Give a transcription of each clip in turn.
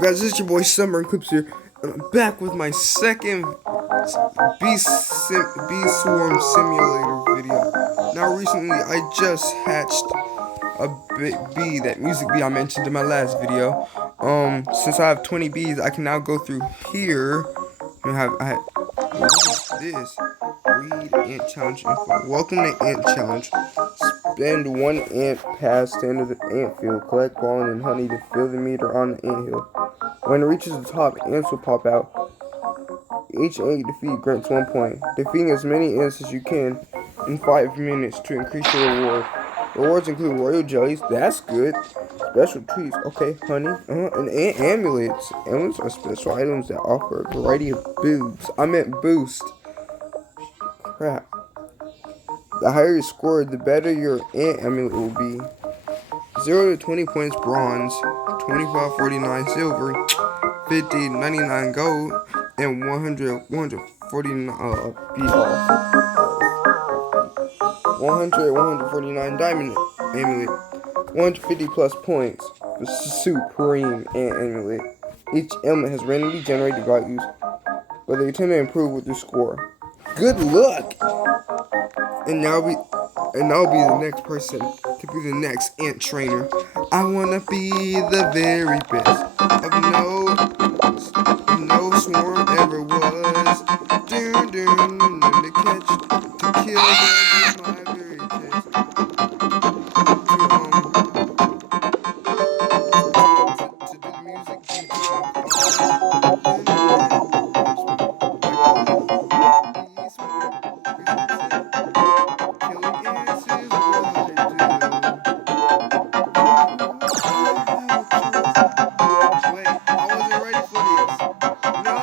Guys, this is your boy Summer Eclipse here, and I'm back with my second Bee Swarm Simulator video. Now, recently I just hatched a bee, that music bee I mentioned in my last video. Since I have 20 bees, I can now go through here. What is this? Read Ant Challenge info. Welcome to Ant Challenge. Spend one ant pass to enter the ant field. Collect pollen and honey to fill the meter on the ant hill. When it reaches the top, ants will pop out. Each ant you defeat grants 1 point. Defeating as many ants as you can in 5 minutes to increase your reward. Rewards include royal jellies, that's good. Special treats, okay, honey, and amulets. Amulets are special items that offer a variety of boosts. I meant boost. Crap. The higher your score, the better your ant amulet will be. 0 to 20 points bronze, 25.49 silver, 50, 99 gold, and 149 be off. 149 diamond amulet, 150 plus points for supreme ant amulet. Each amulet has randomly generated values, but they tend to improve with your score. Good luck! And I'll be the next person to be the next ant trainer. I wanna be the very best of no swarm ever was. Dun, dun, dun, dun, to kill them is my very test. To do the music beat is my killing ants is what I do. Wait, I wasn't ready for this. No!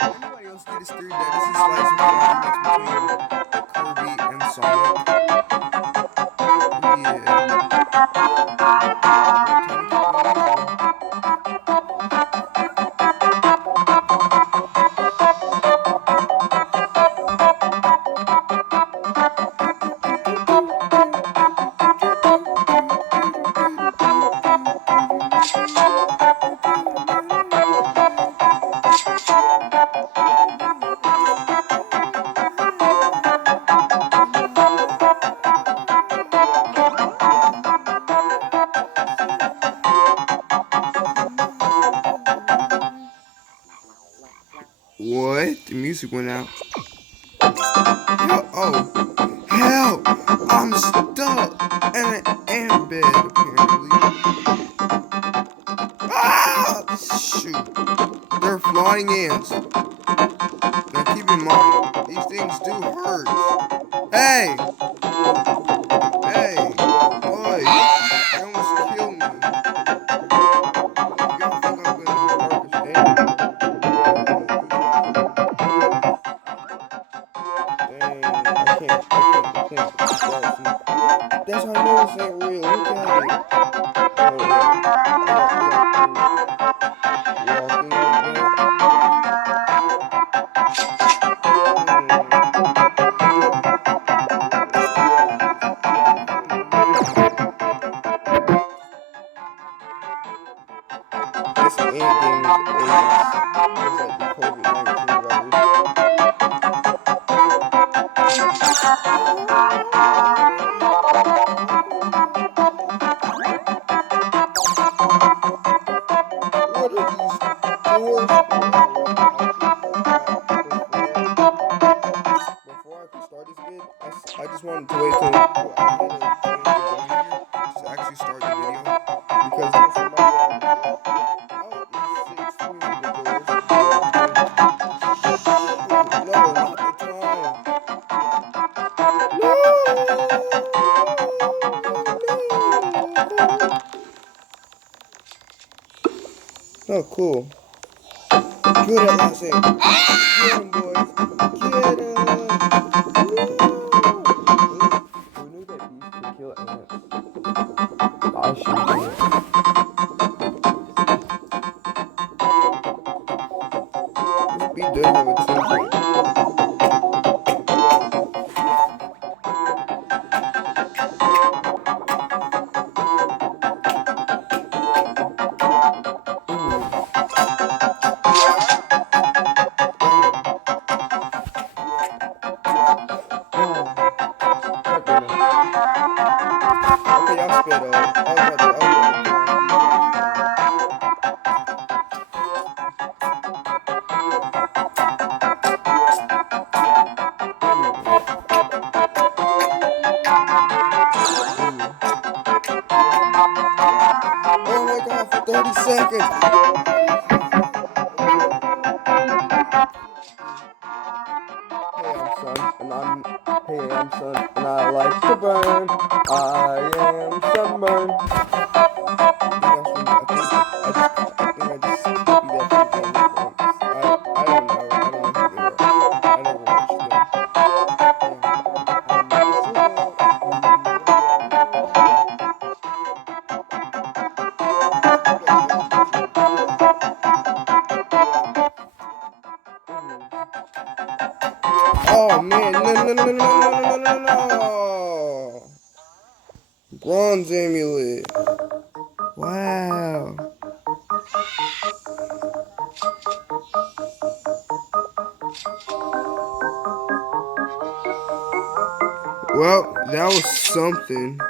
Oh, anybody else get this theory that this is like some kind of remix between Kirby and Sonic? Yeah. What? The music went out. Help! I'm stuck in an ant bed, apparently. Ah! Shoot. They're flying ants. Now keep in mind, these things do hurt. Hey! Hey! Boy! They almost killed me. You don't think I'm gonna harvest ants? Dang, I can't. That's how I know this ain't real. Look at it. Oh, walking like this ant game is ace. Just like the COVID-19 virus. What are these doors for? Before I could start this vid, I just wanted to wait till I had a change the gun here to actually start the video. Because then somebody out in 6 musical doors. No, not the time. Oh, cool. Good at last name. Get him, boys. Get him. Who knew that bees could kill ants? Okay, y'all spit on. I was about Oh my god, for 30 seconds! Hey, I'm Sun, and I like to burn. I am sunburned. I just copied that from Game of Thrones. I don't know. I don't know who they are. I never watched them. Oh man, no. Bronze amulet. Wow. Well, that was something.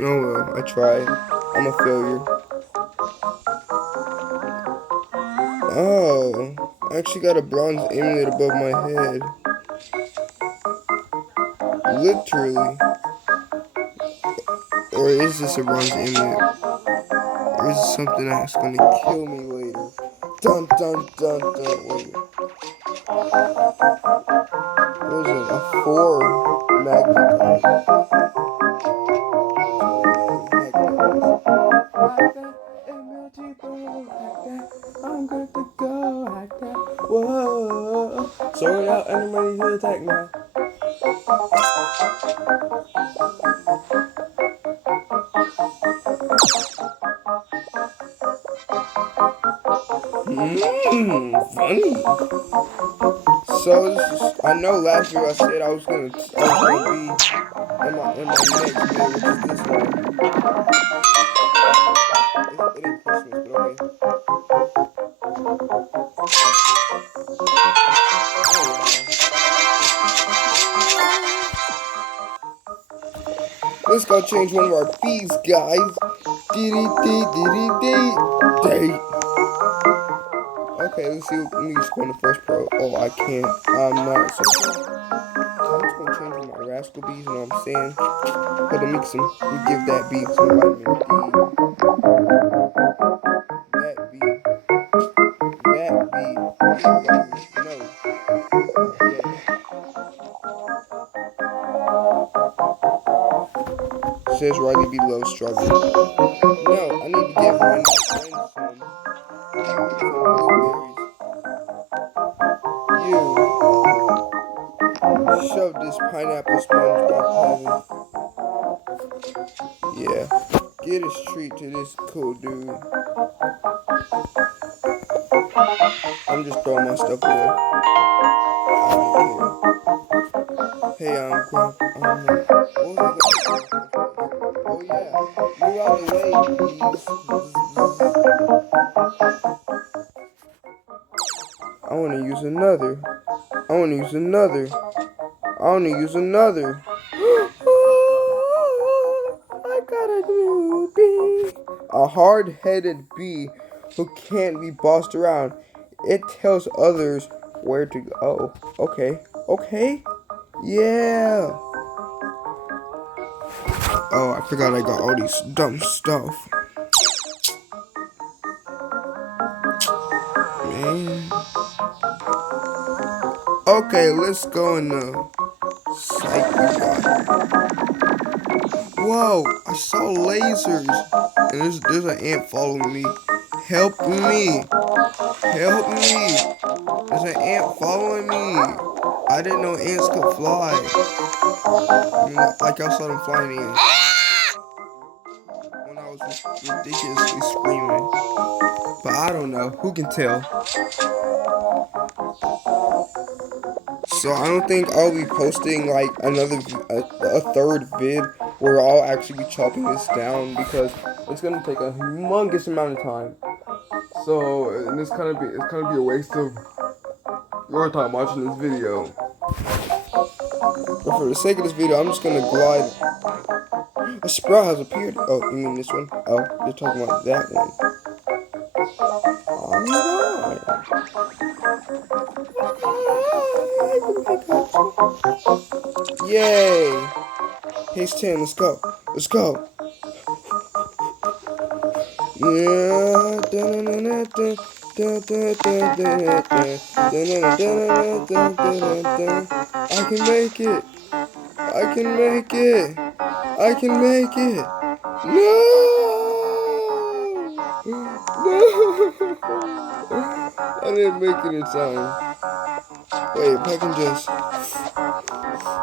Oh well, I tried. I'm a failure. Oh, I actually got a bronze amulet above my head. Literally. Or is this a bronze amulet? Or is this something that's gonna kill me later? Dun dun dun dun. Wait. What is it? A 4 magnetite. I'm good to go like that. Whoa. Sort out and ready to attack now. Funny. So this is, I know last year I said I was gonna be in my next video, which is this one. It ain't Christmas, but okay. Let's go change one of our bees, guys. Dee. Okay, let's see. Let me just go in the first pro. Oh, I can't. I'm not. I'm just gonna change one of my rascal bees. You know what I'm saying? But to make some, we give that bee some vitamin D. That bee. No. Yeah. Says Riley B. Low struggle. No, I need to give my friend some blueberries. You shove this pineapple SpongeBob heaven. Yeah. Get a treat to this cool dude. I'm just throwing my stuff away. I don't care. Hey, Grump. Oh yeah. Move out the way, please. I want to use another. I got a new bee. A hard-headed bee who can't be bossed around. It tells others where to go. Okay. Yeah. Oh, I forgot I got all these dumb stuff. Man. Okay, let's go in the psych. Whoa, I saw lasers. And there's an ant following me. Help me. There's an ant following me. I didn't know ants could fly. Like I saw them flying ants. When I was ridiculously screaming. But I don't know. Who can tell? So I don't think I'll be posting like a third vid where I'll actually be chopping this down because it's gonna take a humongous amount of time. So and it's kind of be a waste of your time watching this video. But for the sake of this video, I'm just gonna glide A sprout has appeared. Oh, you mean this one? Oh, you're talking about that one. Oh my god. Yay! Pace 10, let's go. Let's go. Yeah. I can make it. I can make it. I can make it. No! No! I didn't make it in time. Wait, if I can just...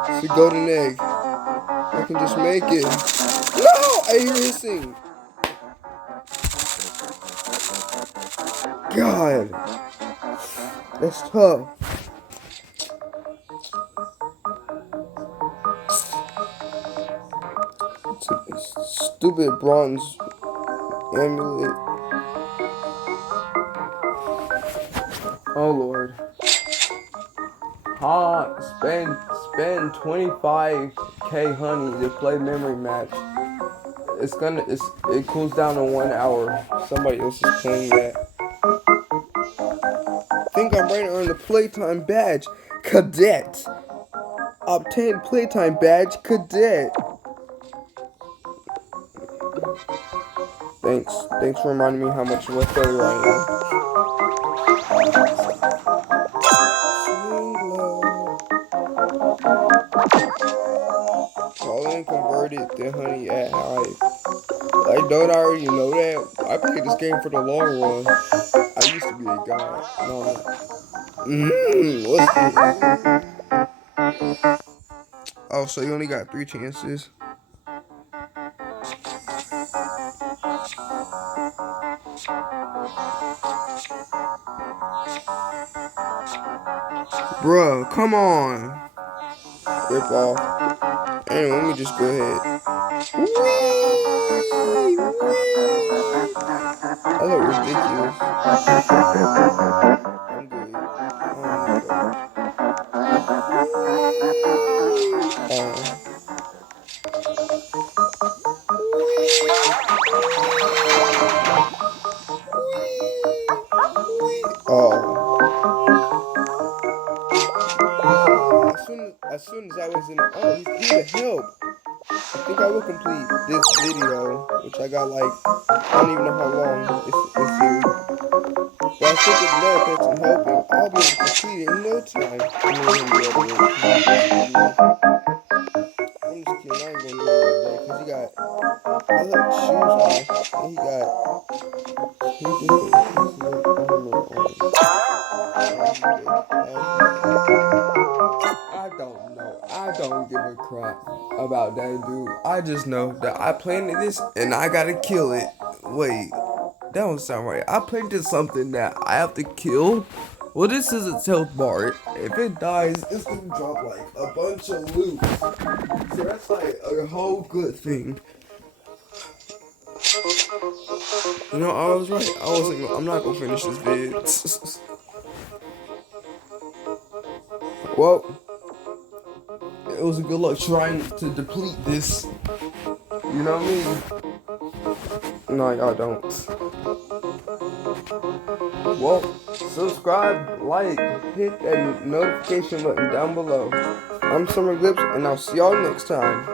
It's the golden egg. I can just make it. No! I hear hissing. God. That's tough. It's a stupid bronze amulet. Oh Lord. Spend 25k honey to play memory match. It cools down in 1 hour. Somebody else is playing that. I think I'm right on the playtime badge. Cadet. Obtain playtime badge cadet. Thanks for reminding me how much of a failure I am. Colin converted the honey at Hive. Like, don't I already know that? I played this game for the long run. I used to be a god. No, I'm not. What's this? Oh, so you only got 3 chances. Bruh, come on. Rip off. Anyway, let me just go ahead. Whee! Whee! I look ridiculous. I'm good. Oh my gosh. Oh. As soon as I was in, oh, he's here to help. I think I will complete this video, which I got like, I don't even know how long it's here. But I think if another person helping, I'll be able to complete it in no time. I'm just kidding, I ain't gonna do it like that, because he got, I like shoes on, and he got 2 different pieces of armor on. I don't know. I don't give a crap about that dude. I just know that I planted this and I gotta kill it. Wait, that don't sound right. I planted something that I have to kill. Well, this is a health bar. If it dies, it's gonna drop like a bunch of loot. So that's like a whole good thing. You know, I was right. I'm not gonna finish this vid. Well, it was a good luck trying to deplete this. You know what I mean? No, y'all don't. Well, subscribe, like, hit that notification button down below. I'm Summer Glips, and I'll see y'all next time.